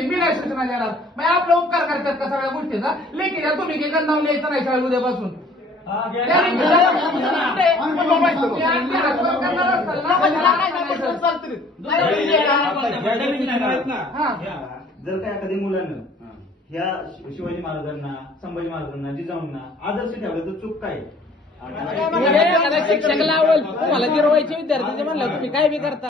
दिली, मी नाही सूचना देणार. मग आपला उपकार करतात का सगळ्या गोष्टीचा? लेखीला तुम्ही की गंधावून यायचं नाही शाळेत उद्यापासून. जर काय एखाद्या मुलानं ह्या शिवाजी महाराजांना, संभाजी महाराजांना, जिजाऊंना आदर्श ठेवलं तर चूक काय? शिक्षकाला आवड तुम्हाला गिरवायचे विद्यार्थी म्हणलं तुम्ही काय बी करता.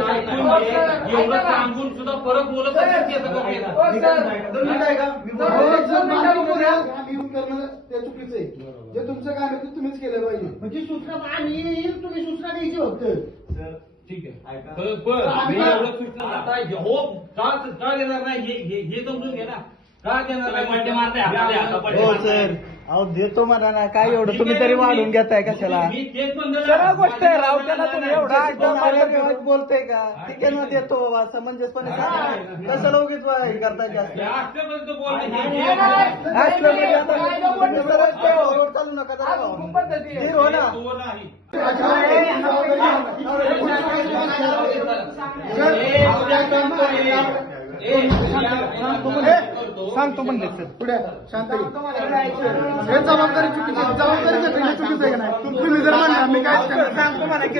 एवढं सांगून सुद्धा परत बोलत ते चुकीचं आहे. जे तुमचं काम आहे ते तुम्हीच केलं पाहिजे. म्हणजे सूचना आम्ही येईल, तुम्ही सूचना द्यायची फक्त. ठीक आहे. मी एवढं सूचना आता हो का देणार नाही हे समजून घे ना. का देणार नाही? पट्टे मारताय हो सर, अहो देतो म्हणा ना, काय एवढं तुम्ही तरी वाढून घेताय कशाला? मी तेच म्हणलं सरळ गोष्ट आहे राव, त्याला तुम्ही एवढा बोलतोय का? ठीक आहे ना, देतो बाबा समंजसपणे कसं उगीच हे करताय जास्त चालू नका धीर हो ना. सांगतो म्हणले सर पुढे शांत. हे जबाबदारी चुकीची, जबाबदारी चुकीचं आहे का नाही? तुम्ही जर म्हणला मी काय सांगतो म्हणा की